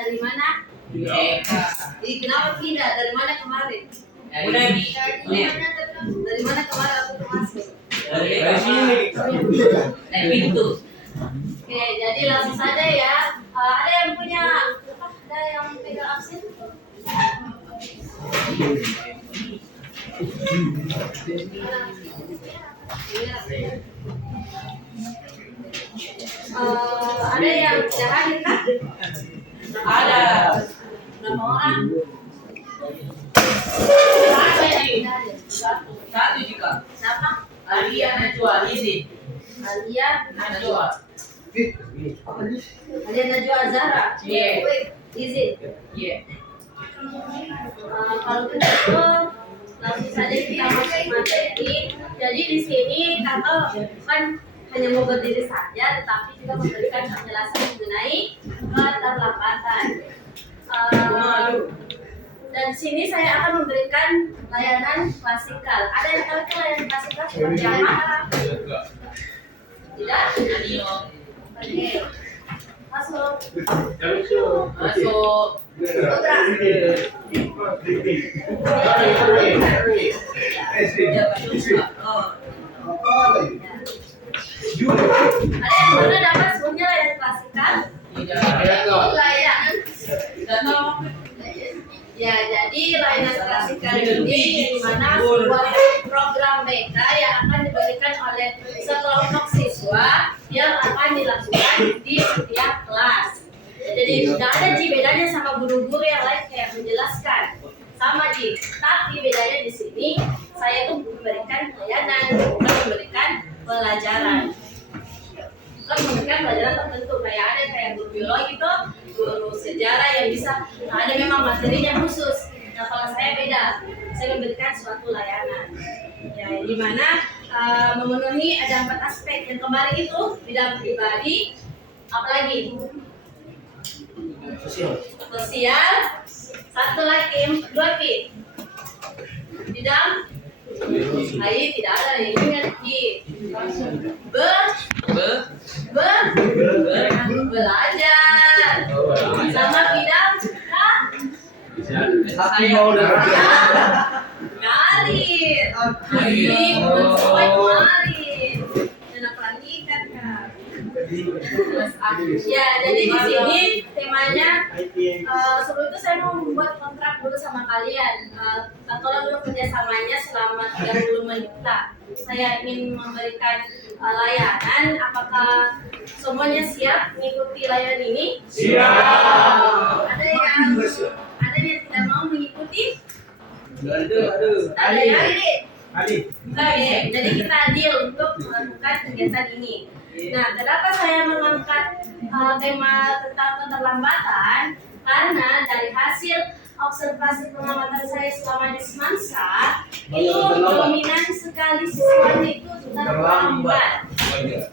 dari mana? Jadi kenapa pindah? Dari mana kemarin? Dari mana kemarin aku masuk? Dari sini. Dari pintu. Oke, jadi langsung saja ya. Ada yang punya ada yang pegang absen? Ada yang tidak hadir kah? Ada. Berapa orang? Satu juga. Siapa? Alia Najwa izin. Alia Najwa. Alia Najwa Zahra. Iya. Izin. Iya. Kalau begitu langsung saja kita masuk materi. Jadi di sini Kakak kan hanya mau berdiri saja, tetapi juga memberikan penjelasan mengenai keterlambatan. Dan sini saya akan memberikan layanan klasikal. Ada yang tahu itu layanan klasikal seperti apa? Tidak? Oke. Masuk. Masuk. Putra. Ada yang mana dapat sebutnya layanan klasikal? Layanan. Ya, jadi layanan klasikal ini di mana sebuah program BK yang akan diberikan oleh sekelompok siswa yang akan dilakukan di setiap kelas. Jadi tidak ada bedanya sama guru-guru yang lain kayak menjelaskan. Sama tapi bedanya di sini saya itu memberikan layanan, bukan memberikan pelajaran. Bukan memberikan pelajaran tertentu kayak guru biologi itu, guru sejarah yang bisa ada memang materinya khusus. Nah kalau saya beda, saya memberikan suatu layanan. Ya, di mana memenuhi ada 4 aspek. Yang kemarin itu bidang pribadi, apalagi sosial, satu lagi 2 P. Bidang tidak ada yang ingat belajar sama bidang ya, jadi di sini temanya sebelum itu saya mau membuat kontrak dulu sama kalian. Tolong dulu kerjasamanya selama 30 menit lah. Saya ingin memberikan layanan. Apakah semuanya siap mengikuti layanan ini? Siap. Ada yang tidak mau mengikuti? Ada yang Oke, jadi kita deal untuk melakukan kegiatan ini. Nah, kenapa saya mengangkat tema tentang keterlambatan? Karena dari hasil observasi pengamatan saya selama di Semansa, itu dominan sekali siswanya itu terlambat.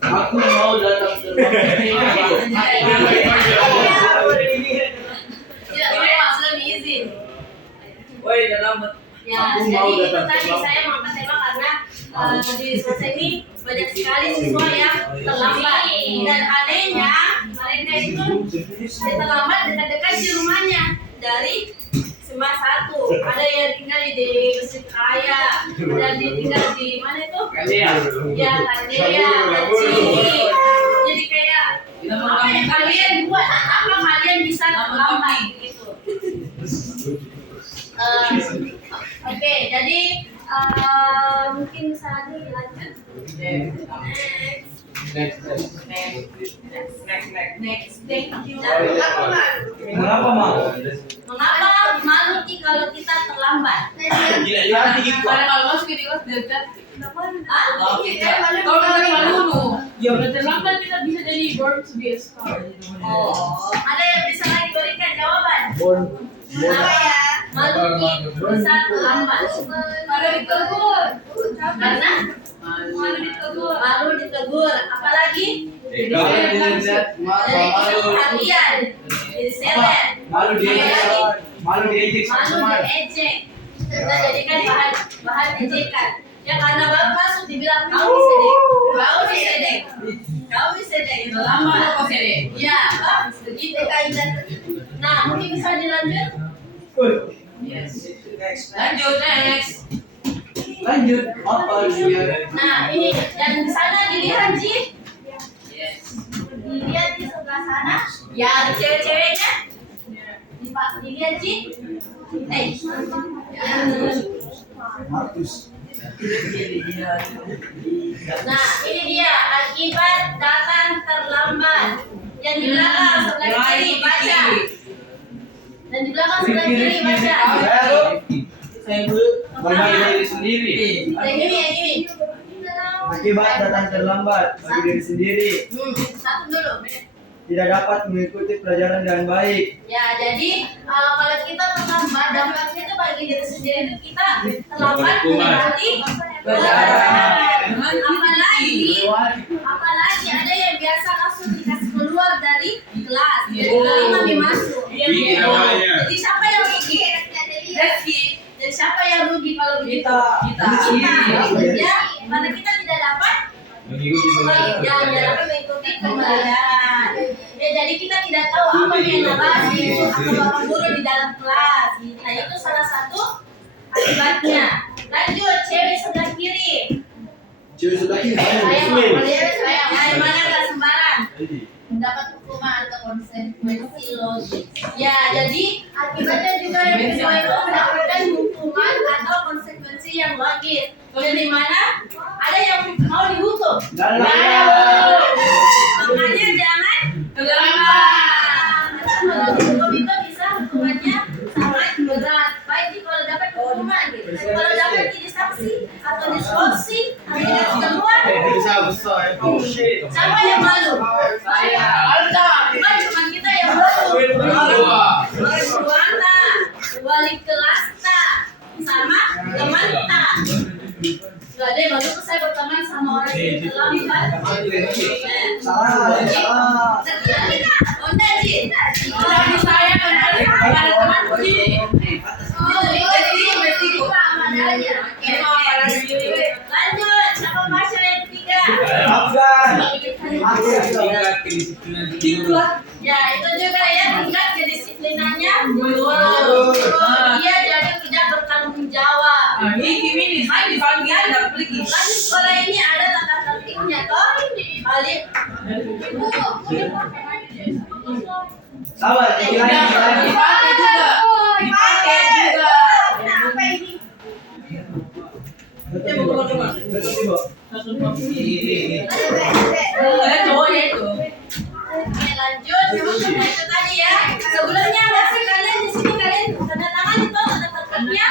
Aku mau datang Tidak mau, belum izin. Woi, terlambat. Ya, jadi itu tadi saya mengangkat tema karena di Semansa ini banyak sekali siswa yang terlambat. Dan anehnya mereka itu terlambat dekat-dekat di rumahnya dari SMA 1. Ada yang tinggal di Mesir Raya, ada yang tinggal di mana itu? Ya, Kandea, Cini. Jadi kayak apa yang kalian buat? Apa kalian bisa terlambat gitu? Oke, jadi mungkin bisa lagi dilanjut. Next. Thank you. Mengapa Malu kalau kita terlambat? Karena kalau masuk ke kelas dekat. Kalau kita malu, ya udah terlambat kita bisa jadi born to be a star. Oh, ada yang bisa lagi berikan jawaban? Apa ya? Malu bisa terlambat. Ada ditegur. Karena malu ditegur. Apalagi? Jadi perhatian, jadi seleb, malu diejek malu diejek, kita jadikan bahan ejekan. Ya karena baru masuk dibilang kau bisa deh. Lama kok sih? Ya, begitu kaitan. Nah, mungkin bisa dilanjut. Lanjut, next. Lanjut. Apa dia? Nah, ini yang di sana dilihat Ji. Yes. Dilihat di sebelah sana. Ya, cewek-ceweknya. Dilihat Ji. Markus. Nah, ini dia akibat datang terlambat. Yang di belakang sebelah kiri baca. Dan di belakang sebelah kiri baca. Bagi diri sendiri. Yang ini. Akibat datang terlambat bagi diri sendiri. Satu dulu. Tidak dapat mengikuti pelajaran dengan baik. Ya, jadi kalau kita terlambat, dampaknya itu bagi diri sendiri itu kita terlambat menikmati pelajaran. Apalagi ada yang biasa langsung dikasih keluar dari kelas, jadi kami masuk. Jadi siapa yang rugi? Jadi siapa yang rugi kalau begitu? Kita. Ya, karena kita tidak dapat mengikuti pembelajaran. Ya, jadi kita tidak tahu apa yang nabas itu atau bapak guru di dalam kelas. Nah, itu salah satu akibatnya. Lanjut, cewek sebelah kiri. Cewek sebelah kiri. Saya mana nggak sembarang. Mendapat hukuman atau konsekuensi logis. Ya, jadi akibatnya juga yang kedua itu mendapatkan hukuman atau konsekuensi yang logis. Jadi mana ada yang mau dihukum. Makanya jangan Terlambat. kalau dihukum itu bisa hukumannya sangat berat. Baik kalau dapat hukuman gitu. Kalau dapat jadi saksi atau diskusi atau dikasih keluar, siapa yang malu? Bukan cuma kita yang malu. Orang tua, wali kelas sama teman tak. Gak deh, baru tuh saya berteman sama orang yang terlambat. Salah. Onda Ji. Tapi saya kan ada teman begini. Lanjut, siapa baca yang ketiga? Afgan. Ya, itu juga ya, tingkat kedisiplinannya dia jadi tidak bertanggung jawab. Ini saya dipanggil ada pergi. Kan di sekolah ini ada tata tertibnya toh? Balik. Sabar, Dipakai juga. Kenapa ini? Saya cowoknya itu. Oke, lanjut. Nah, itu tadi ya. Sebelumnya ada sih kalian di sini kalian tanda tangan itu tanda tertibnya.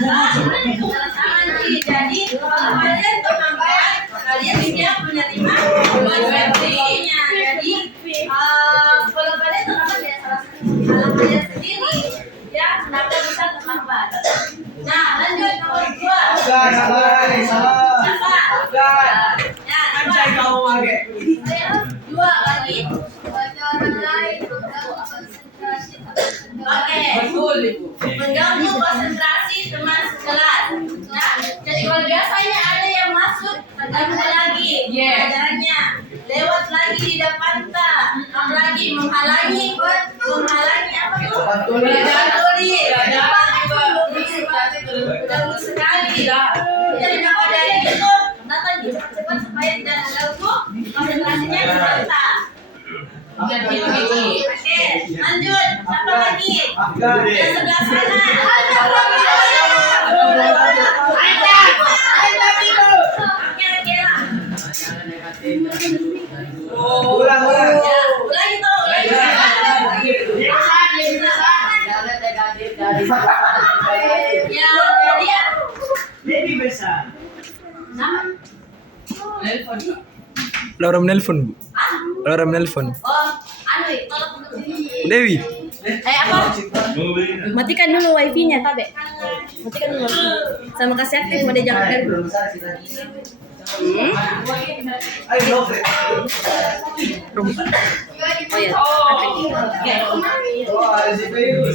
Tanda tangan sih. Jadi kalau kalian terlambat, kalian siap menerima konsekuensinya. Jadi kalau kalian terlambat ya salah kalian sendiri. Ya, kenapa bisa terlambat? Nah, lanjut nomor 2. Afgan, sabar. Siapa? Ya, dua lagi. Bagi orang lain mengganggu konsentrasi teman-teman. Oke. Betul itu. Mengganggu konsentrasi teman sekelas. Nah, jadi kalau biasanya ada yang masuk, terganggu lagi pelajarannya. Lewat lagi di depan tak, apalagi menghalangi apa tuh? Pantuli. Mengganggu sekali. Jadi maka dari itu datang cepat-cepat supaya tidak mengganggu konsentrasinya kita. Jadi Oke, lanjut. Siapa lagi? Afgan. Yang sebelah sana. Oke lah. Ulang. Ya, ulangi tuh, ulangi. Ya, jadi ya. Baby besar. Nama? Laura menelpon, Bu. Laura menelpon. Oh, anu, tolong Dewi. apa? Matikan dulu wifi-nya, Tabe. Matikan dulu wifi. Sama kasih aktif, mau jangan kan. Belum besar sih tadi. Ayo dokter. Oh ya. Oke. Oh, ada CPU.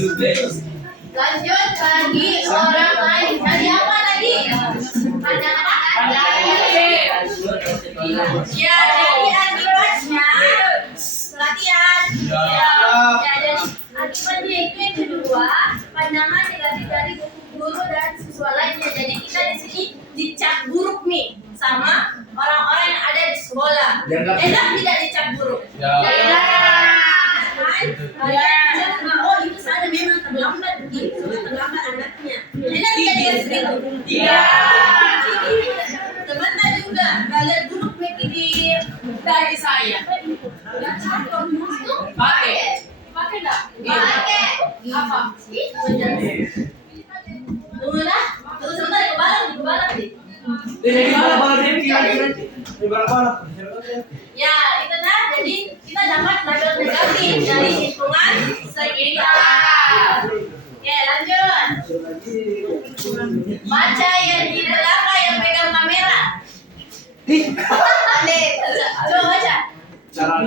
Lanjut bagi orang lain. Tadi apa tadi? Pandangan ya, jadi akibatnya latihan. panjangan negatif dari guru dan siswa lainnya. Jadi kita di sini dicap buruk nih sama orang-orang yang ada di sekolah. Enak tidak dicap buruk? Ya. Oh itu saya memang terlambat gitu, terlambat anaknya. Enak tidak dikasih gitu? Iya. Teman juga kalau duduk di Dari saya. Pakai. Pakai enggak? pakai Apa? tunggu dah, tunggu sebentar ke balap nih. Jadi balap nanti. Balap. Ya itu dah, jadi kita dapat label negatif dari hitungan sekitar. Oke lanjut. Baca yang di belakang yang pegang kamera. Coba baca.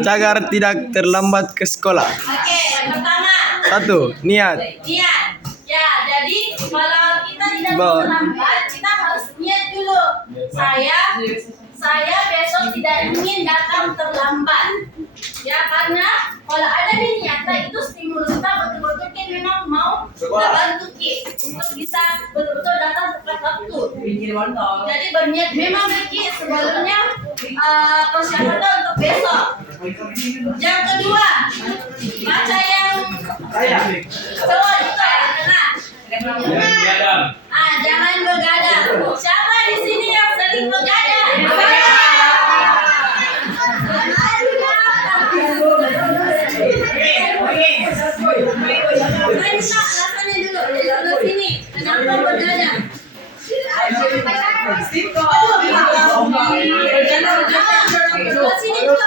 Cagar tidak terlambat ke sekolah. Oke, yang pertama. 1. Niat. Niat. Ya, jadi kalau kita tidak Bawa. terlambat, kita harus niat dulu. Saya besok tidak ingin datang terlambat. Ya, karena kalau ada nih niatan itu stimulus kita betul-betul kita memang mau membantu kita untuk bisa betul-betul datang tepat waktu. Jadi berniat memang Ki sebelumnya persiapan untuk besok. Yang kedua, baca yang coba juga yang tengah. Jangan begadang. Siapa di sini yang sering begadang? Alasannya dulu, dari sebelah sini. Kenapa begadang? Sebelah sini juga.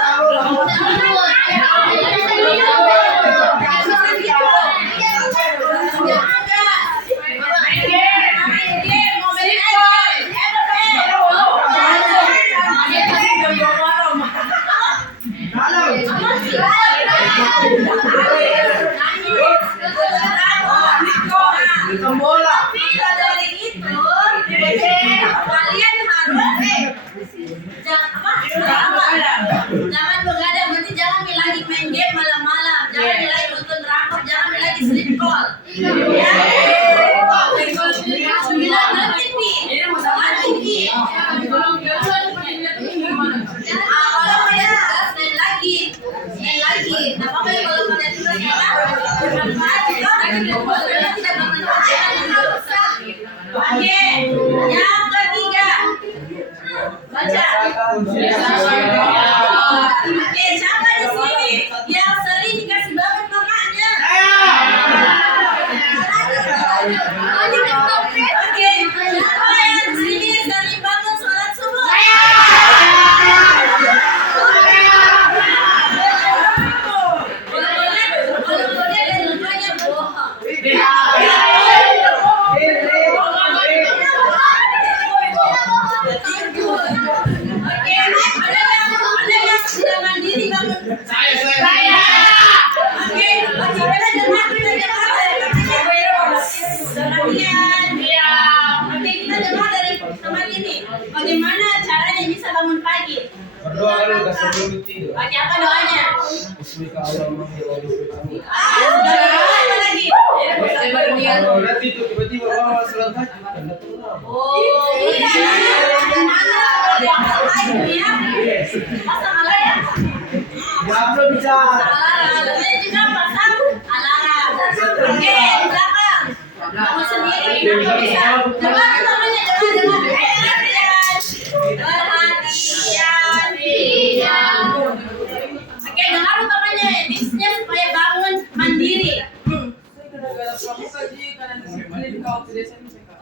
Dari itu, kalian harus jangan begadang, berarti jangan lagi main game malam-malam, jangan lagi nonton drakor, jangan lagi sleep call. Sembilan nanti Pi. Kalau kalian tugas main lagi. Nah, apa kalau kalian tugas tidak Oke, yang ketiga baca. Oke, siapa di sini yang sering dikasih bangun makannya? Oke, siapa yang di sini sering bangun sholat subuh? Kalau boleh dan lupanya bohong. Oke, ada yang sudah mandiri bangun? Saya. Oke, kita dengar Oke, kita dengar dari teman ini. Bagaimana caranya bisa bangun pagi? Berdoa dulu sebelum tidur. Pakai apa doanya? Bismillahirrahmanirrahim. Apa lagi? Nanti itu tiba-tiba orang selesai. Oh, iya. Pasang alarm ya? Jangan bisa. Alarm. Saya juga pasang alarm. Oke, belakang. Kamu sendiri. Kamu bisa. Coba namanya dengar. Perhatian. Oke, dengar utamanya tipsnya supaya bangun mandiri.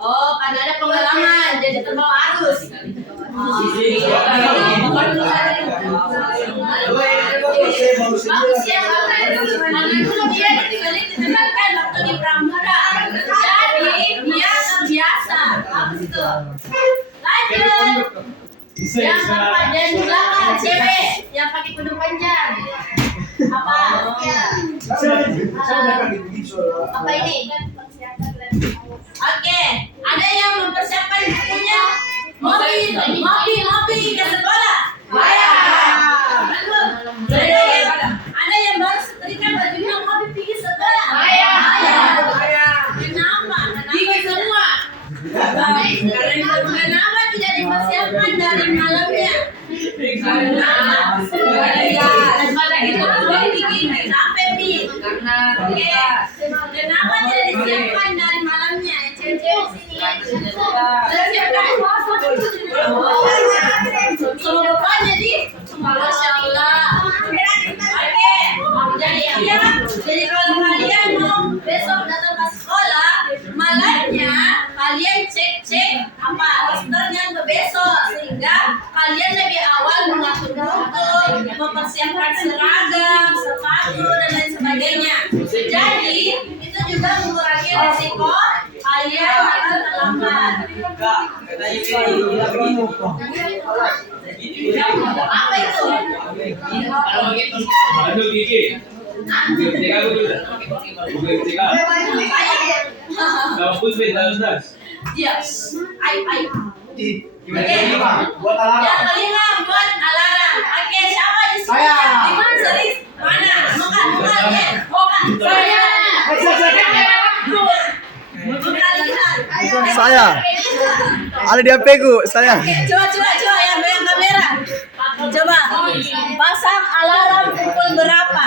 Oh, karena ada pengalaman, jadi terbawa arus. Bagus ya, karena dulu dia ditekankan waktu di pramuka. Jadi dia terbiasa. Bagus itu. Lanjut. Yang keempat dan belakang cewek yang pakai kudung panjang. Apa? Apa ini? Oke, ada yang mempersiapkan bukunya mobil ke sekolah. Ada yang baru setrika bajunya mobil pergi sekolah. Kenapa? Karena Oke. Kenapa tidak disiapkan dari malamnya? Cewek-cewek sini. Siapkan. Sama bapaknya di. Masya Allah. Oke. Jadi kalau kalian mau besok datang ke sekolah, malamnya kalian cek apa rosternya untuk besok sehingga kalian lebih awal mengatur buku, mempersiapkan seragam, sepatu dan lain sebagainya. Jadi itu juga mengurangi resiko kalian akan terlambat. Apa itu? kalau gitu. Aduh gigi. Gigi aku dulu. Gigi. Kampus B13. Yes. Gimana? Buat alarm. Yang kelima buat alarm. Oke, siapa di sini? Saya. Di mana serius? Mana? Muka lihat. Saya. Muka lihat. Saya. Ada di HP ku, saya. Oke, coba yang pegang kamera. Coba pasang alarm pukul berapa?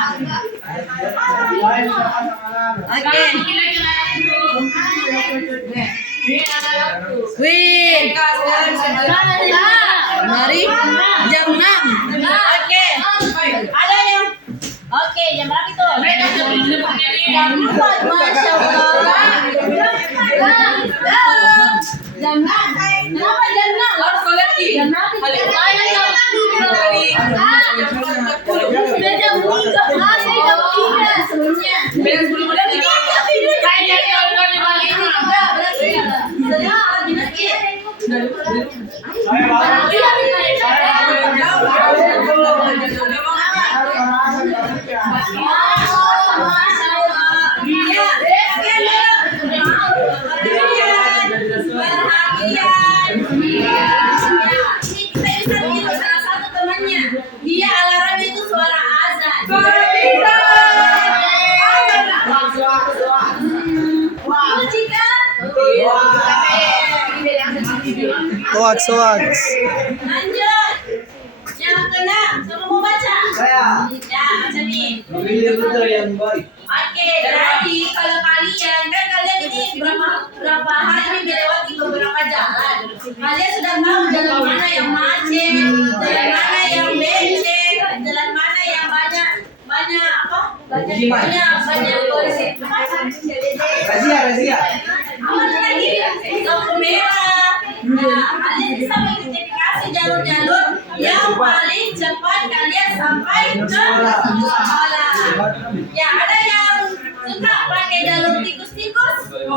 Oke. Wih. Mari jam 6. Oke. Ada yang Oke, jam berapa itu? Jam 4, Masya Allah. Jam 6. Kenapa jam 6? Harus kolektif. Jam 6. Sudah jam 3. Saya jam 3 sebelumnya. Beres 10 menit. Saya jam 5. Saya bangun. Dia alarmnya itu suara azan. Jika Hoax. lanjut, yang keenam, siapa mau baca? Saya. Ya, baca nih. Memilih rute yang baik. Oke, jadi kalau kalian ini berapa hari melewati beberapa jalan. Kalian sudah tahu jalan mana yang macet, jalan mana yang becek, jalan mana yang banyak apa? Banyak polisi. Razia. Apa lagi? Lampu merah. Nah, kalian bisa mengidentifikasi jalur-jalur yang paling cepat kalian sampai ke sekolah. Ya, ada yang suka pakai jalur tikus-tikus? Saya.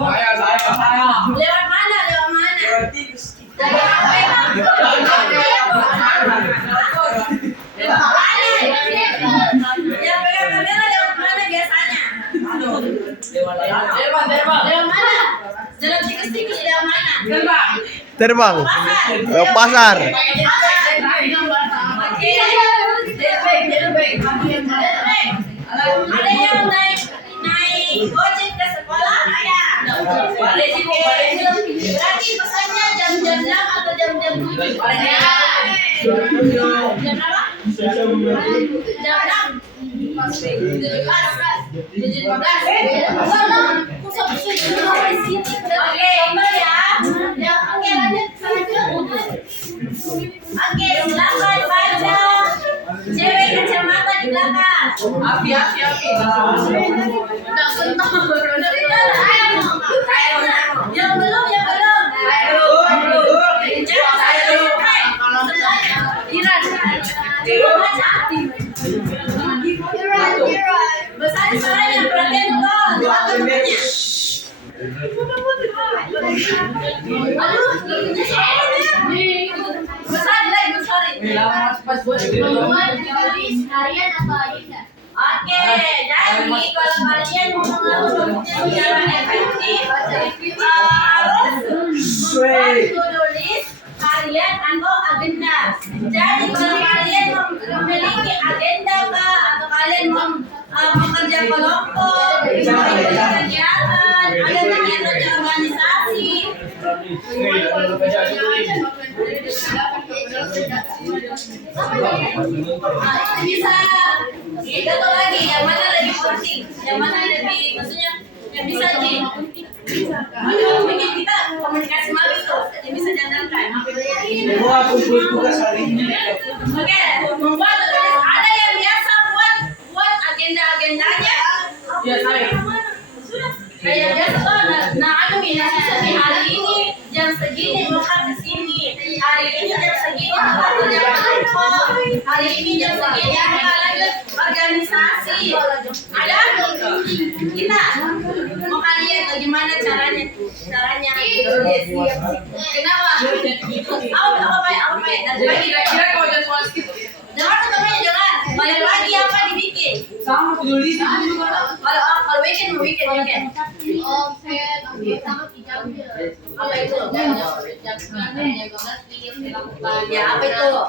Lewat mana? Jalur apa ya? Lewat mana? Yang pegang kamera lewat mana biasanya? Lewat mana? Jalur tikus-tikus lewat mana? Terbang. Pasar. Lewat pasar. Oke. Ada yang naik gojek ke sekolah? Berarti pesannya jam-jam 6 atau jam-jam 7? Jam berapa? Jam 6. 17. Oke, ya. Oke, lanjut. Oke, silakan baca. Cewek kacamata di belakang. Api. Yang belum. Besar suaranya, perhatian betul. Aduh, lagunya soalnya. Besar lagi, sorry. Harian atau agenda? Oke, jadi kalau kalian mau mengatur secara efektif, harus membuat to-do list harian atau agenda. Jadi kalau kalian memiliki agenda kah, atau kalian mau bekerja kelompok, mengikuti kegiatan, ada kegiatan di organisasi. Bisa Satu lagi, yang mana lebih penting? Yang mana lebih, maksudnya yang bisa bikin kita komunikasi malam itu, yang bisa jalankan. Semua kumpul tugas hari ini. Oke, membuat ada yang biasa buat agenda-agendanya. Ya saya. Kayak biasa tuh, nah anu ini hari ini jam segini makan kesini, hari ini jam segini makan kerja kelompok, hari ini jam segini akan lanjut organisasi. Ada kita mau kalian bagaimana caranya? Kenapa? Apa baik? Dan lagi Kira-kira kalau jadwal gitu. jangan temannya jangan. Balik lagi apa dibikin? Sama tulis. Kalau weekend. Apa itu? Ya apa itu?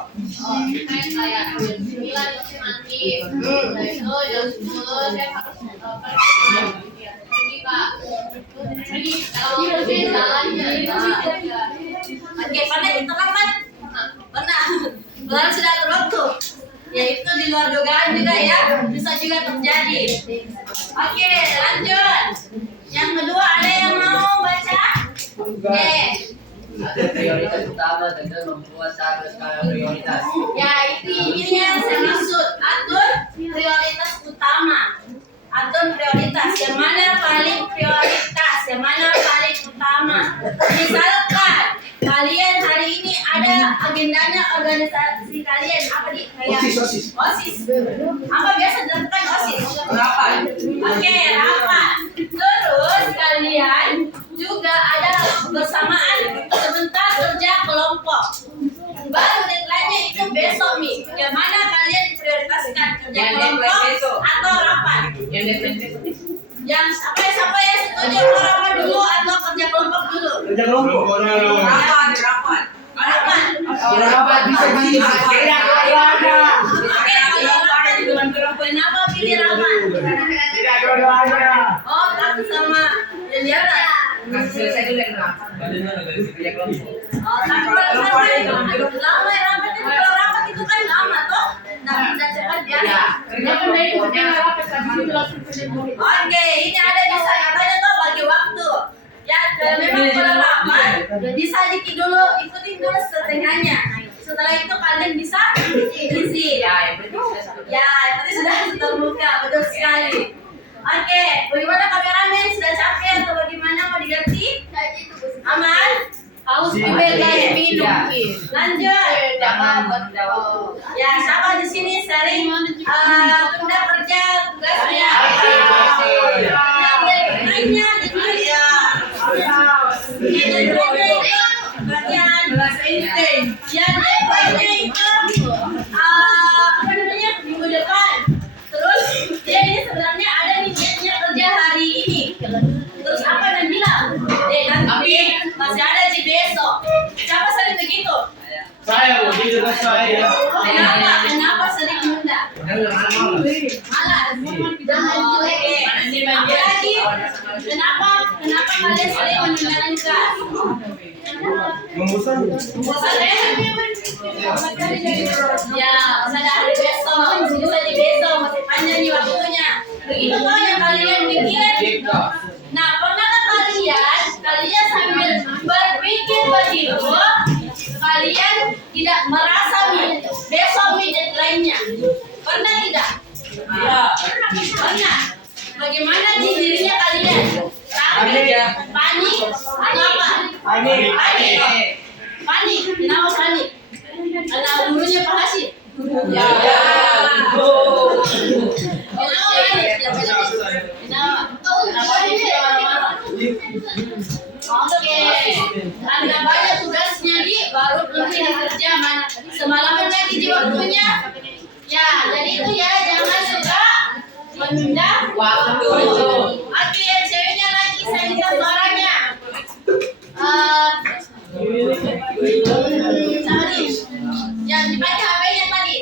Oke, pernah diterapkan? Pernah. Belum sudah terwaktu. Ya itu di luar dugaan juga ya, bisa juga terjadi. Oke, lanjut. Yang kedua ada yang mau baca? Oke. Ada prioritas utama dan membuat satu skala prioritas. Ya ini yang saya maksud, atur prioritas utama. Atur prioritas yang mana paling prioritas, yang mana paling utama. Misalkan kalian hari ini ada agendanya organisasi kalian apa di kayak OSIS. Apa biasa dilakukan OSIS? Rapat. Oke, rapat. Terus kalian juga ada bersamaan sebentar kerja kelompok. Baru deadline-nya itu besok nih. Yang mana kalian prioritaskan kerja Yang kelompok deadline besok. atau rapat? Yang deadline besok. Yang siapa yang setuju rapat dulu atau kerja kelompok dulu? Kerja kelompok. Rapat. Rapat Bisa gini. Oke, kalau rapat kenapa pilih rapat? Tidak dua-duanya. Oh, takut sama Liliana. Kasih selesai dulu yang rapat. Kerja kelompok. Oh, takut lama ya rapat itu kalau rapat itu kan lama toh. Nah, udah cepat biasa. Oke, ini ada di sana katanya tuh bagi waktu. Ya, memang kalau rapat bisa ikutin dulu setengahnya. Setelah itu kalian bisa isi. Ya, betul. Ya, tadi sudah terbuka, betul sekali. Oke, bagaimana kameramen sudah capek atau bagaimana mau diganti? Aman? Haus bibir minum. Lanjut. Ya, siapa di sini sering tunda kerja tugasnya? Yang deadline-nya apa namanya minggu depan. Terus dia ini sebenarnya ada nih niatnya kerja hari ini. Terus apa dan bilang? Tapi masih ada di besok. Siapa sering begitu? Saya begitu kan saya. Kenapa sering menunda? Malas. Oke. Apalagi kenapa kalian sering menunda juga? Membosan. Bosan ya, masih ada hari besok, bisa di besok, masih panjang nih waktunya. Begitu kok yang kalian pikirin. Nah, pernahkah kalian sambil berpikir begitu, kalian tidak merasa nih besok nih deadline-nya? Pernah tidak? Pernah. Bagaimana di dirinya kalian? Takut, panik, atau apa? Panik. Kenapa panik? Karena gurunya Pak Hasim. Ya. Kenapa panik? Kenapa? Oke. Anda banyak tugasnya baru belum kerja mana? Semalaman lagi di waktunya. Ya, jadi itu ya jangan suka menunda waktu. Oke, yang ceweknya lagi saya lihat suaranya. Yang dipakai HP-nya tadi.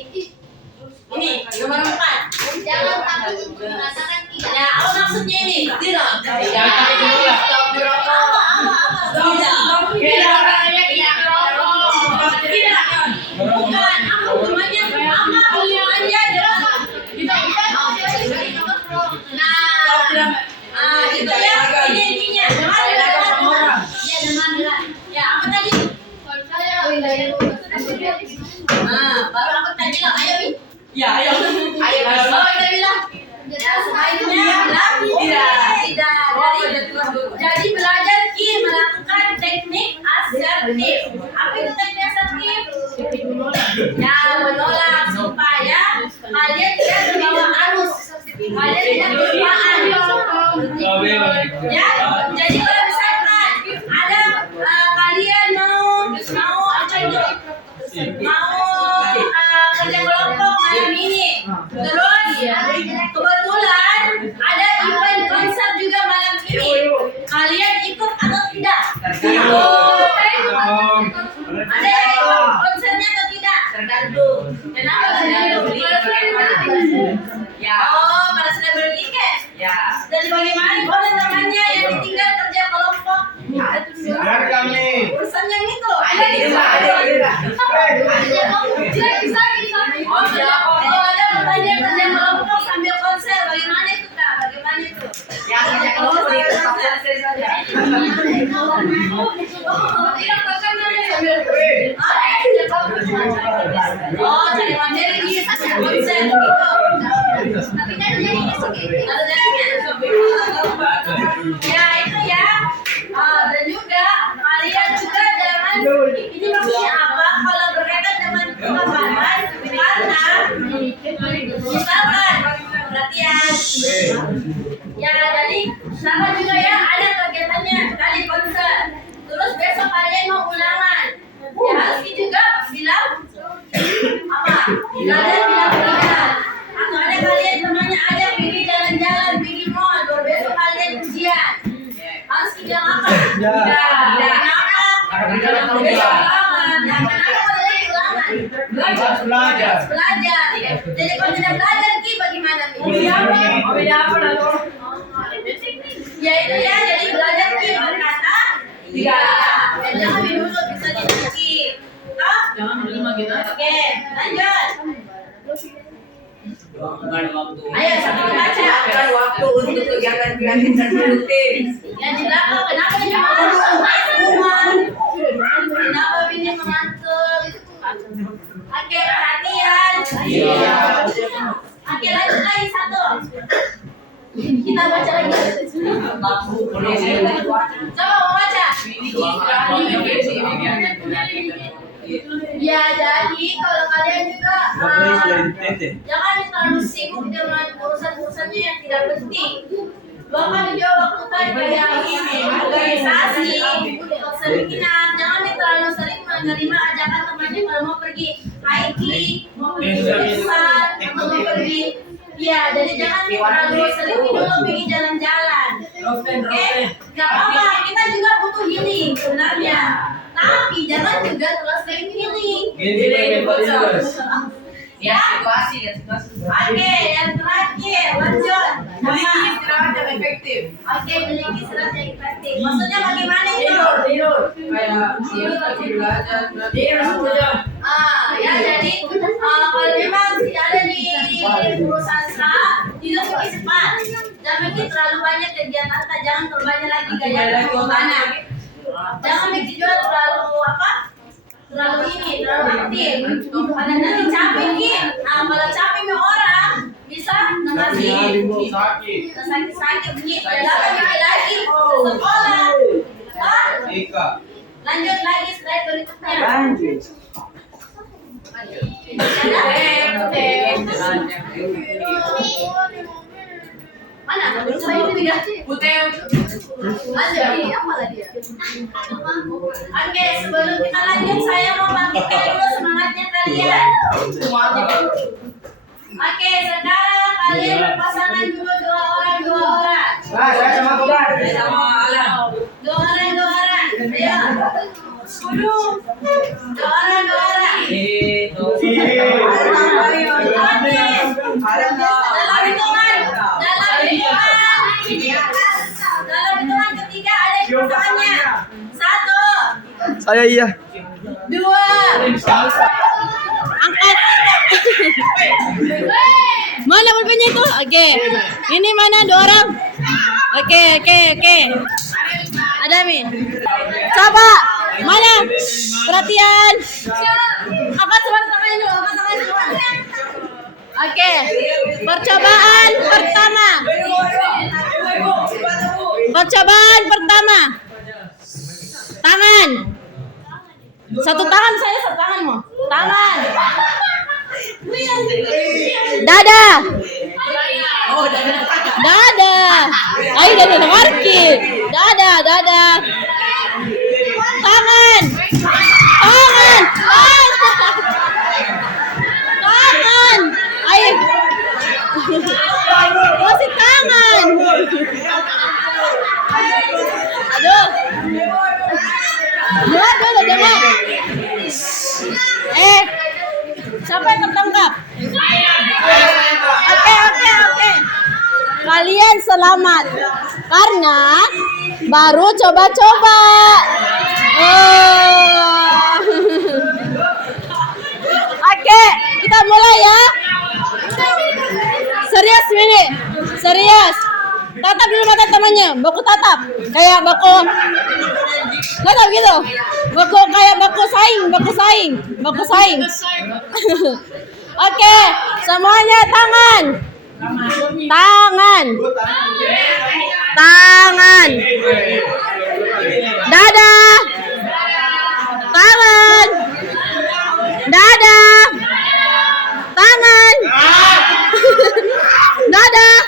Ini nomor 4. Jangan takut untuk mengatakan tidak. Ya, apa maksudnya ini? Tidak. Bukan, apa hubungannya? Apa hubungannya dengan Ya, jadi kalau misalkan ada kalian mau apa itu? Mau kerja kelompok malam ini. Terus kebetulan ada event konser juga malam ini. Kalian ikut atau tidak? Ada yang ikut konsernya atau tidak? Tergantung. Kenapa tergantung? Ya. Oh, pada sudah beli tiket. Ya. Dari bagaimana boleh temannya yang ditinggal kerja kelompok? Biar kami. Urusan yang itu. Ada di rumah, ada di rumah. Oh, ada katanya kerja kelompok sambil konser. Bagaimana itu, Kak? Bagaimana itu? Ya, kerja kelompok di tempat konser saja. Oh, cari materi di konser gitu. Tapi kan jadi ada ya itu ya. Dan juga kalian juga jangan ini maksudnya apa? Kalau berkaitan dengan pengamanan karena misalkan perhatian. Ya jadi sama juga ya ada kegiatannya kali konser. Terus besok kalian mau ulangan. Ya harus juga bilang apa? Bilang atau ada kalian temannya ada pergi jalan-jalan, pergi mall, baru besok kalian ujian. Harus bilang apa? Tidak. Kenapa? Belajar. Jadi kalau tidak belajar, Ki, bagaimana? Ya itu ya, jadi belajar Ki berkata tidak. Jangan dulu bisa dikit. Jangan menerima gitu. Oke, lanjut. Bukan waktu. Ayo sama baca. Bukan waktu untuk kegiatan kreatif dan produktif. Yang di belakang kenapa ini mengantuk? Kenapa ini mengantuk? Oke, perhatian. Iya. Oke, lanjut lagi satu. Kita baca lagi. Waktu polisi. Coba mau baca. Ya, jadi kalau kalian juga jangan terlalu sibuk dengan urusan-urusannya yang tidak penting. Bahkan juga lakukan kayak organisasi, seminar. Jangan terlalu sering menerima ajakan temannya kalau mau pergi hiking, mau pergi besar, atau mau pergi. Ya, jadi jangan terlalu sering dulu pergi jalan-jalan. Oke, nggak apa-apa. Kita juga butuh healing sebenarnya. Tapi jangan juga terlalu sering healing. Ya, situasi. Oke, yang terakhir, lanjut. Memiliki istirahat yang efektif. Oke, memiliki istirahat yang efektif. Maksudnya bagaimana itu? Tidur. Kayak lagi belajar. Ya jadi kalau memang ada di urusan tidur lebih cepat. Jangan bikin terlalu banyak kegiatan, jangan terlalu banyak lagi gaya kemana. Jangan bikin juga terlalu terlalu aktif. Karena nanti capek nih. Kalau capek nih orang bisa sakit nih. Jangan bikin lagi sekolah. Lanjut lagi slide berikutnya. Mana? Saya tidak. Oke, sebelum kita lanjut saya mau bangkitkan dulu semangatnya kalian. Oke, sekarang kalian berpasangan dulu dua orang. Saya sama Kobar. Dua orang. Ayo. Dua orang. Dalam hitungan ketiga ada yang pasangannya. 1, Saya iya. 2, angkat. Mana pulpennya itu? Oke. Ini mana 2 orang? Oke. Ada Mi. Coba. Mana? Perhatian. Angkat sebelah tangannya dulu. Oke. Percobaan pertama. Tangan. Satu tangan saya, satu tanganmu. Tangan. Dada. Ayo dada dengarki. Dadah, dadah. Tangan. Tangan. Tangan. Ayo. Kasih tangan. Aduh. Dulu, jangan. Siapa yang tertangkap? Oke. Kalian selamat. Karena baru coba-coba. Oke, kita mulai ya. Serius ini. Serius. Tatap dulu mata temannya. Baku tatap. Kayak baku. Tatap gitu. Baku kayak baku saing. Oke, semuanya tangan. Tangan. Dadah. Tangan. Dadah. Tangan. Dadah.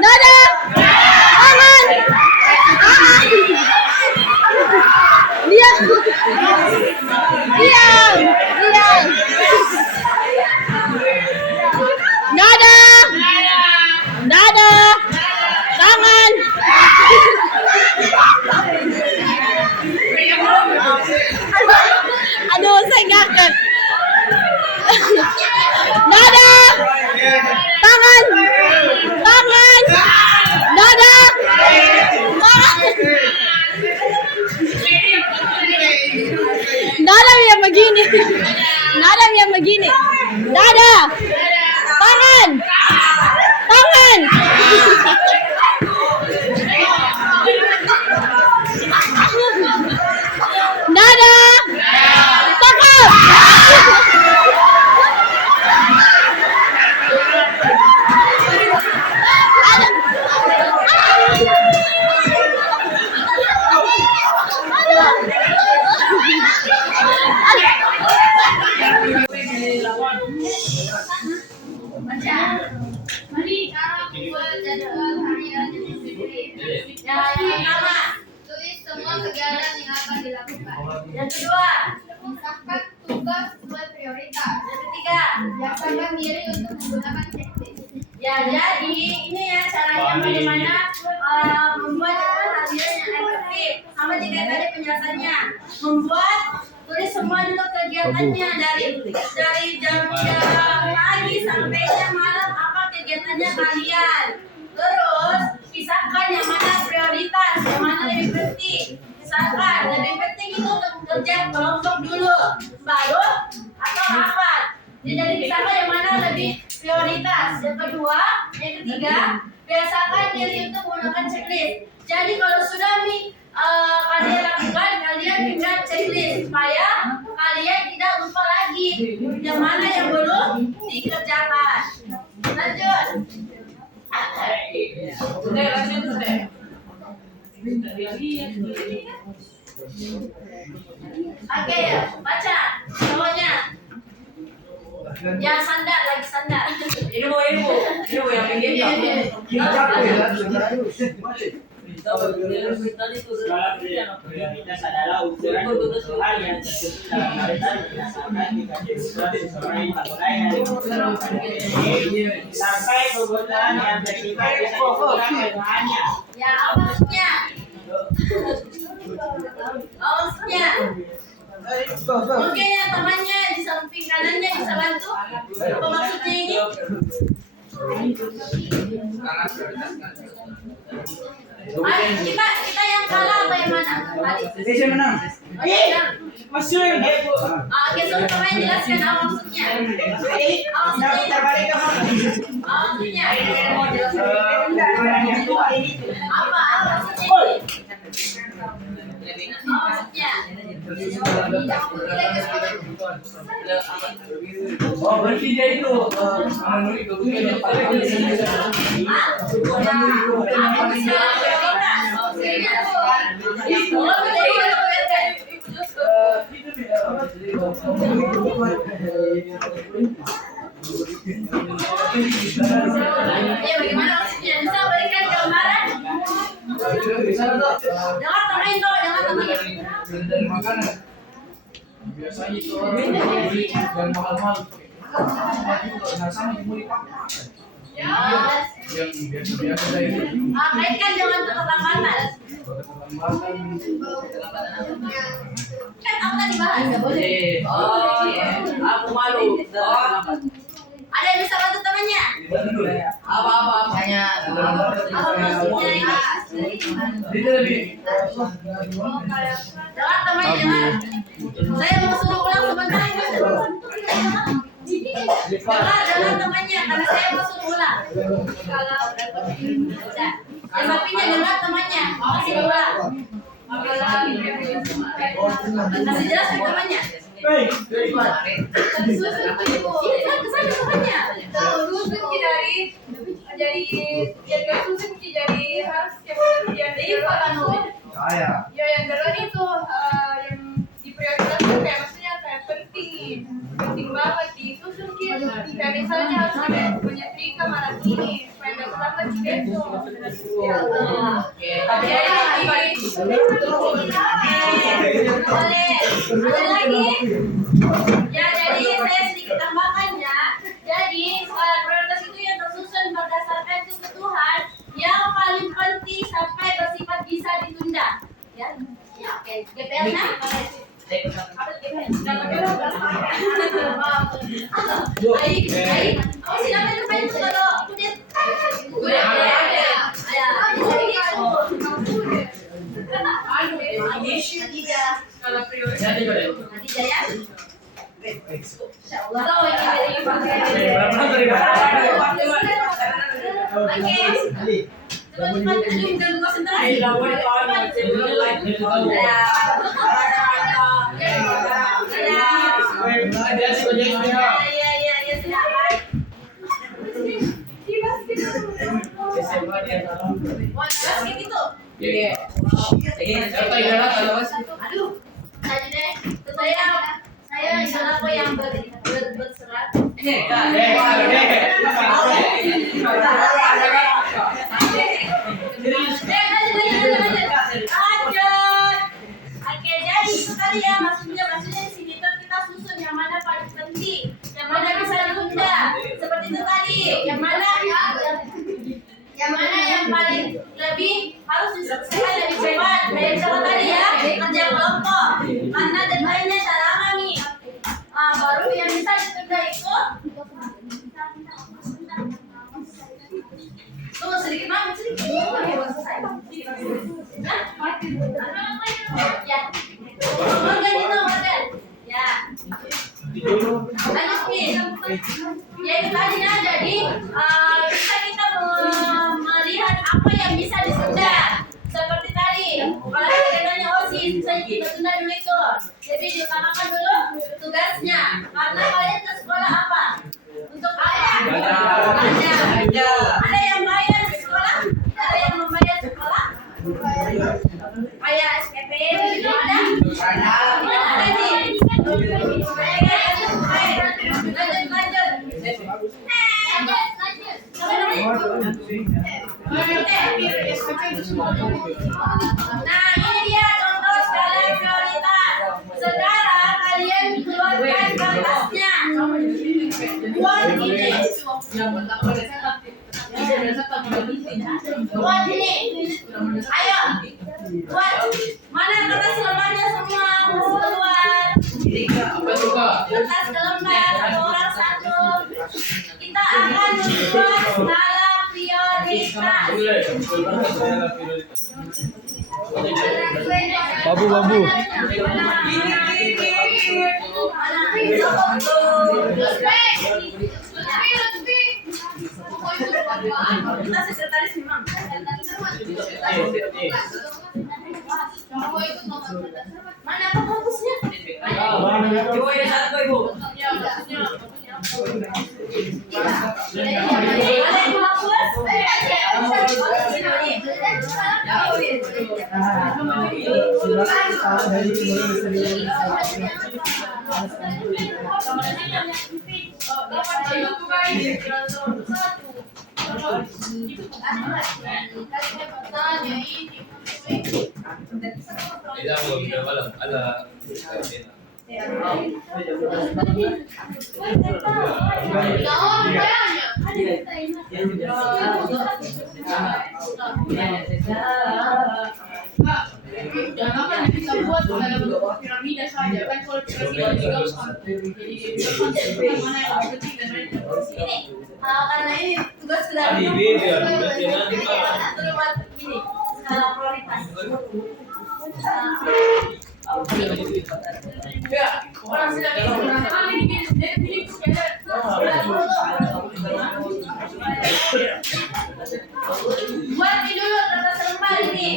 Dadah. Tangan. Diam. Dadah. Dadah. Tangan. Aduh, saya ngakak. Dadah. Tangan. Dadah. Dadah yang begini. Dadah. Tangan. Dadah. Tangkap. Jadwal harian yang pertama, tulis semua kegiatan yang akan dilakukan. Yang kedua, Menetapkan tugas sesuai prioritas. yang ketiga. Biasakan diri untuk menggunakan checklist. Ya, jadi ini ya caranya bagaimana membuat harian yang efektif. Sama juga tadi penjelasannya. Membuat tulis semua dulu kegiatannya dari jam pagi sampai jam malam apa kegiatannya kalian. Terus pisahkan yang mana prioritas, yang mana lebih penting. Pisahkan, lebih penting itu untuk kerja kelompok dulu, baru atau rapat. Jadi pisahkan yang mana lebih prioritas. Yang kedua, yang ketiga, biasakan diri untuk menggunakan checklist. Jadi kalau sudah kalian lakukan, kalian ingat checklist supaya kalian tidak lupa lagi yang mana yang belum dikerjakan. Lanjut. Oke, baca semuanya. Ya sandar lagi sandar. Ilmu yang begini. Prioritas adalah ukuran kebutuhan yang tersusun dalam kaitan berdasarkan dikategorikan sebagai mulai dari sampai kebutuhan yang bersifat kebutuhannya. Ya apa maksudnya? Maksudnya? Mungkin yang temannya di samping kanannya bisa bantu. Apa maksudnya ini? Kita yang kalah apa yang mana? Saya menang. Oh, yang menang. Oke, so teman jelaskan apa maksudnya. Maksudnya. Apa maksudnya? Oh, berarti dia itu bagaimana maksudnya? Bisa berikan gambaran? Jangan tamain tuh, jangan tamain. Dari makanan. Biasanya itu orang beli dan mahal-mahal. Nah, sama dimulai Pak. Yang biasa-biasa dari Kaitkan jangan keterlambatan. Kan aku tadi bahas nggak boleh. Oh iya, aku malu. Ada yang bisa bantu temannya? Apa-apa hanya Apa maksudnya ini? Jangan temannya jangan. Saya mau suruh ulang sebentar. Jangan temannya karena saya mau suruh ulang. Yang sapinya jangan temannya, masih ulang. Kasih jelas ke temannya. Kesana temannya. saya. Ya yang duluan itu yang diprioritaskan kayak maksudnya kayak penting banget disusun gitu. Kayak misalnya harus ada menyetrika malam ini supaya nggak terlambat di besok. Boleh. Ada lagi? Ya, jadi saya sedikit tambahkan ya. Jadi, prioritas itu yang tersusun berdasarkan kebutuhan yang paling penting sampai bersifat bisa ditunda. Ya, oke. GPL-nya? Apa GPL? Baik. Kamu silakan depan itu kalau kemudian. Kalau prioritas. Khadijah ya. Insyaallah. Oke. Cepat-cepat aduh jangan konsentrasi. Ya, silakan. Basket itu. Aduh. Tadi deh. Saya salah apa yang berserat. Oke, jadi itu tadi ya maksudnya di sini tuh kita susun yang mana paling penting, yang mana bisa ditunda. Seperti itu tadi, yang mana yang paling lebih harus diselesaikan lebih cepat. Kayak misalnya tadi ya, kerja kelompok, mana deadline-nya tak lama nih. Baru yang bisa ditunda itu tunggu sedikit banget sedikit. Ya. Morgan itu Morgan. Ya. Lanjut nih. Ya itu tadi ya. Jadi kita melihat apa yang bisa ditunda. Seperti tadi, kalau kita tanya OSIS, saya kita tunda dulu itu. Jadi diutamakan dulu tugasnya. Karena kalian ke sekolah apa? Untuk apa? Ada yang bayar di sekolah? Ada yang membayar sekolah? Bayar SPP gitu ada? Tidak ada nih. Nah ini dia contoh skala prioritas. Sekarang kalian keluarkan kertasnya. Buat ini. Buat ini. Ayo. Buat. Mana kertas lembarnya semua? Keluar. Kertas lembar satu orang satu. Kita akan membuat skala prioritas. Babu. Kita sekretaris memang. Mana kampusnya? Tidak mau tidak malam ada. Jangan kita buat dalam bentuk piramida saja kan kalau piramida digampang. Jadi konsep mana yang lebih penting dan mana yang lebih penting. Ini karena ini tugas sudah Ini dia, berarti nanti ini prioritas. Ya, orang sudah ini Buat ini dulu kertas lembar ini.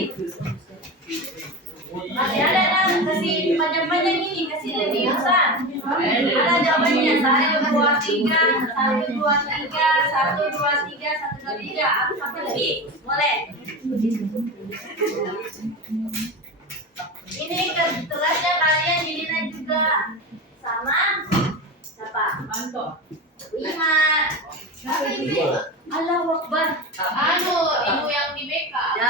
Masih ada kan kasih panjang-panjang ini kasih lebih besar. Ada jawabannya 1 2 3 1 2 3 1 2 3 1 2 3 apa lagi? Boleh. Ini kelasnya kalian Lina juga sama siapa? Manto. 5. Allah Akbar. Ilmu yang di BK. Ya.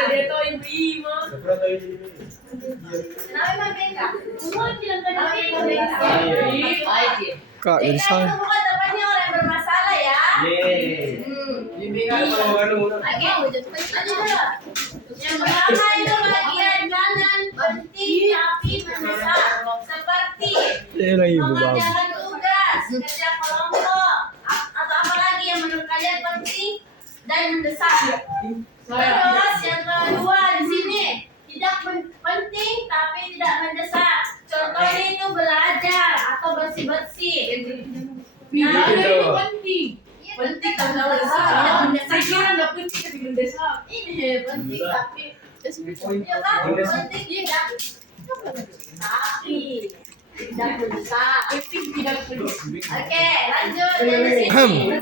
Kedeto yang prima. Kenapa emang bengkak? Semua bilang kenapa emang bengkak? Kak, Bengkak dari itu sana. bukan tempatnya orang yang bermasalah ya. Oke, lanjut dulu. Yang pertama itu bagian kanan penting tapi mendesak seperti Lagi bagus. mengerjakan tugas, kerja kelompok, atau apa lagi yang menurut kalian penting dan mendesak. Terus yang kedua di sini tidak penting tapi tidak mendesak. Contohnya itu belajar atau bersih-bersih. Tidak ada itu penting. Penting tapi tidak mendesak. Tidak mendesak. Saya kira nggak penting tapi mendesak. Ini penting tapi ya kan penting tidak tapi tidak mendesak. Penting tidak penting. Oke, lanjut dari sini.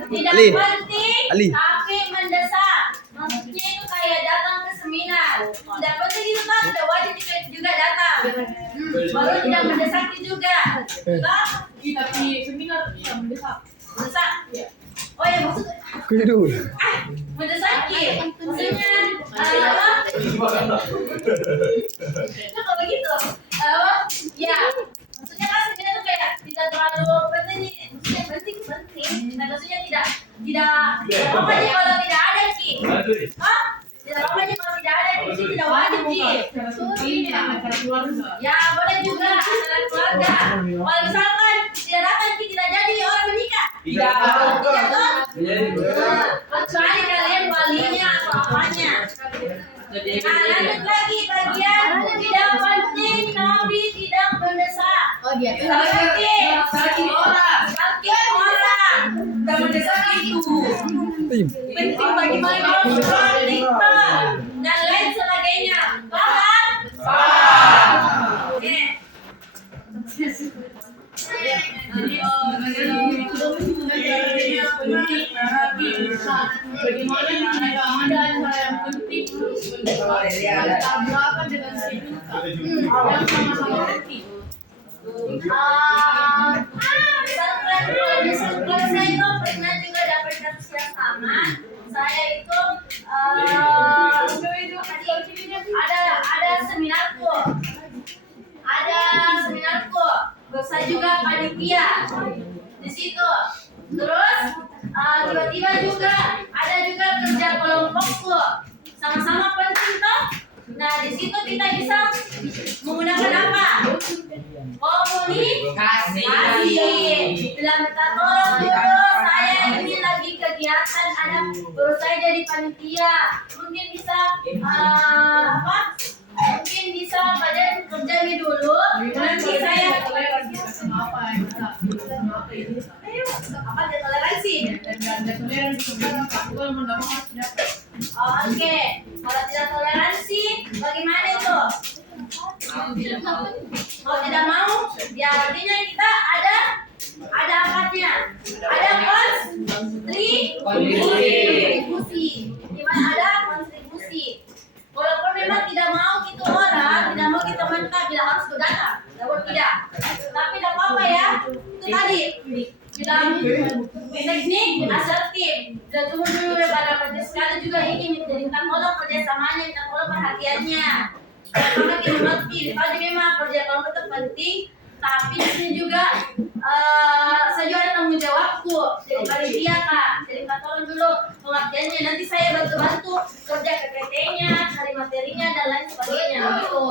Tidak Ali. penting Ali. tapi mendesak. Maksudnya itu kayak datang ke seminar. Tidak penting itu kan udah wajib juga datang. Baru tidak mendesak juga. Betul? Tapi seminar tidak mendesak. Mendesak. Oh ya maksudnya Kudu. mendesak maksudnya apa? Itu kalau gitu apa? Ya maksudnya kan seminar tuh kayak tidak terlalu penting nih. Maksudnya penting. Nah, maksudnya tidak apa nih kalau tidak ada Ki? Hah? Tidak apa nih kalau tidak ada Ki? Itu tidak wajib Ki. Ini acara keluarga. Ya boleh juga acara keluarga. Kalau misalkan tidak datang Ki tidak jadi orang menikah. Tidak. Tidak toh? Kecuali kalian walinya atau apanya. Nah, lanjut lagi bagian tidak penting tapi tidak mendesak. Oh dia. Sakit orang. Dan mendesak itu. Penting bagaimana penting dan lain sebagainya. Paham? Oke. Bagaimana jika ada antara yang penting bertabrakan dengan kehidupan yang sama-sama penting. Kalau saya itu pernah juga dapat kasus yang sama. Saya itu ada seminarku. Saya juga panitia di situ. Terus tiba-tiba juga ada juga kerja kelompokku. Sama-sama penting toh. Nah di situ kita bisa menggunakan apa? Komunikasi. Dalam minta tolong dulu, saya ini lagi kegiatan ada baru saya jadi panitia. Mungkin bisa apa? Mungkin bisa kalian kerjanya dulu. Nanti saya apa toleransi? Oke, kalau tidak toleransi, bagaimana itu? Kalau tidak mau, ya artinya kita ada apanya? Ada kontribusi. Gimana ada kontribusi? Walaupun memang tidak mau gitu orang, tidak mau kita mentah bila harus berdatang, tidak. Tapi tidak apa-apa ya. Itu tadi bilang teknik asertif. Udah tunggu dulu ya pada kerja sekali juga ini minta tolong kerjasamanya, minta tolong perhatiannya. Karena kita ngerti, tadi memang kerja kamu itu penting, tapi di sini juga saya juga ada tanggung jawabku jadi panitia kak. Jadi minta tolong dulu pengertiannya. Nanti saya bantu kerja PPT-nya, cari materinya dan lain sebagainya gitu.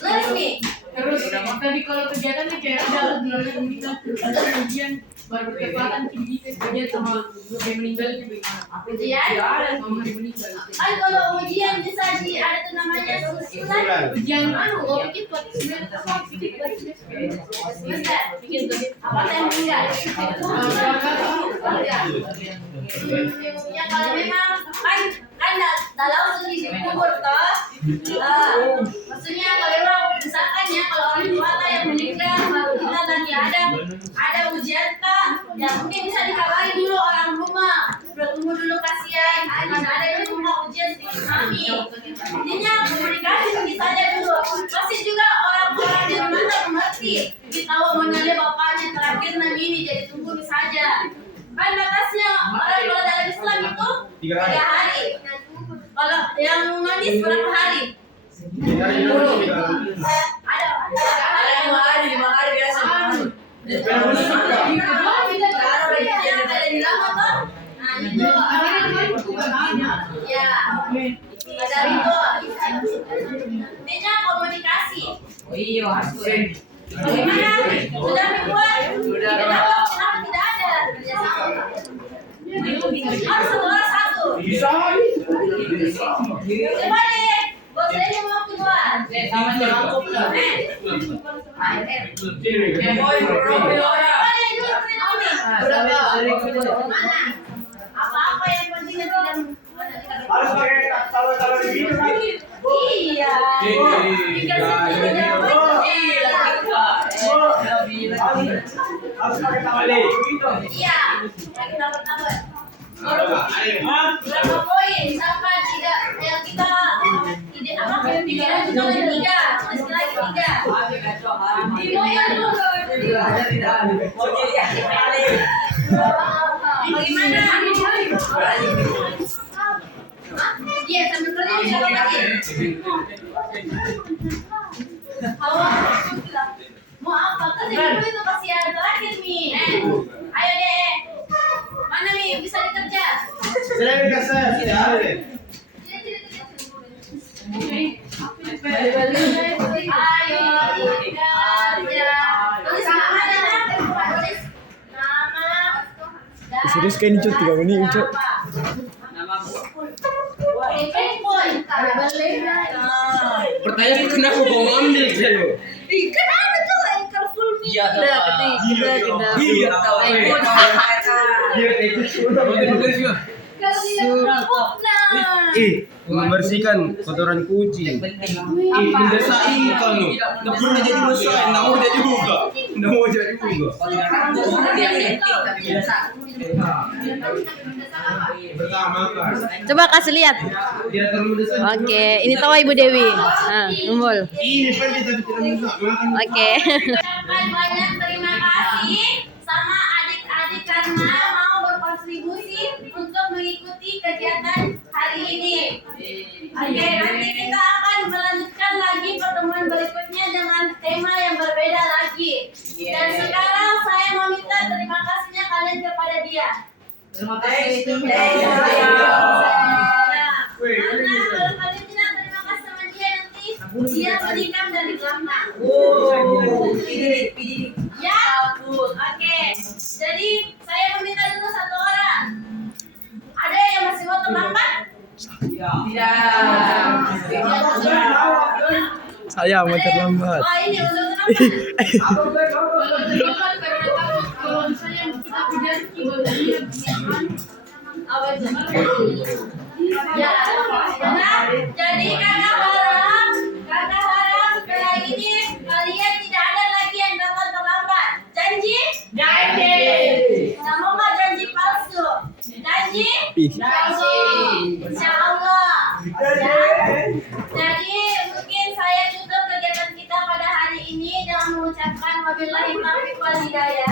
Lulus nih. Terus tadi kalau kegiatan nih kayak ada ujian baru berkekuatan tinggi sebagian sama yang meninggal juga. Ujian? Sama yang meninggal. Kan kalau ujian bisa ada tuh namanya susulan. Ujian Bikin buat bikin apa yang meninggal? Ya kalau memang kan dalam sudah dikubur toh. Maksudnya kalau memang misalkan ya kalau orang tua yang meninggal baru kita nanti ada ujian kak, ya mungkin bisa dikabari dulu orang rumah. Udah tunggu dulu kasihan, mana ada yang rumah ujian sedikit kami. Intinya komunikasi tinggi saja dulu. Pasti juga orang-orang di rumah tak mengerti. Kita mau nanya bapaknya terakhir nanti ini jadi tunggu saja. Kan batasnya orang kalau dalam Islam itu 3 hari. Kalau yang manis berapa hari? Ada yang 5 hari biasa. Ya, ada itu. Intinya komunikasi. Oh iya, harus. Bagaimana? Sudah dibuat? Kenapa tidak ada kerjasama? Harus satu orang satu. Coba deh, bos saya yang mau keluar. Sama nyangkut lah. Mana? Apa-apa yang penting tidak Harus pakai taruh di video kan? iya. Tinggal sendiri jangan Harus pakai taruh gitu. iya. Yang dapat. Berapa poin? Misalkan yang kita pikiran juga lagi 3, masih lagi 3. Dimulai dulu. Bagaimana? Iya, sambil kerja bisa lagi. Mau apa? Kerja dulu itu pasti yang terakhir nih. Ayo deh. Mana nih bisa dikerja? Saya dikasih tidak ada. Ayo, kerja. Tulis namanya, tulis nama. Serius kayak ini Cuk, 3 menit Cuk. Pertanyaan kenapa kau ngambil gitu? Kan ada tuh anchor full nih. Iya, Membersihkan kotoran kucing. Mendesain kamu. Nggak pernah jadi dosa, nggak mau jadi juga. Nggak mau jadi juga. Pertama kan. Coba kasih lihat. Dia terlalu desain. Oke, ini tahu Ibu Dewi. Nah, Umbul. Ini pandai tapi tidak bisa makan. Oke. Banyak terima kasih sama adik-adik karena mau berkontribusi untuk mengikuti kegiatan hari ini. Oke, nanti kita akan melanjutkan lagi pertemuan berikutnya dengan tema yang berbeda lagi. Dan sekarang saya mau minta terima kasihnya kalian kepada dia. Terima kasih. Karena kalau kalian tidak terima kasih sama dia nanti dia menikam dari belakang. Ya, oke. Jadi saya meminta dulu 1 orang. Ada yang masih mau terlambat? Saya mau terlambat. Oh ini untuk terlambat. Kalau misalnya kita kerja Apa itu? Ya, benar. Jadi kakak harap setelah ini kalian tidak ada lagi yang datang terlambat. Janji? Semoga janji palsu. Janji? Janji. Insya Allah. Jadi mungkin saya tutup kegiatan kita pada hari ini dengan mengucapkan wabillahi taufiq wal hidayah.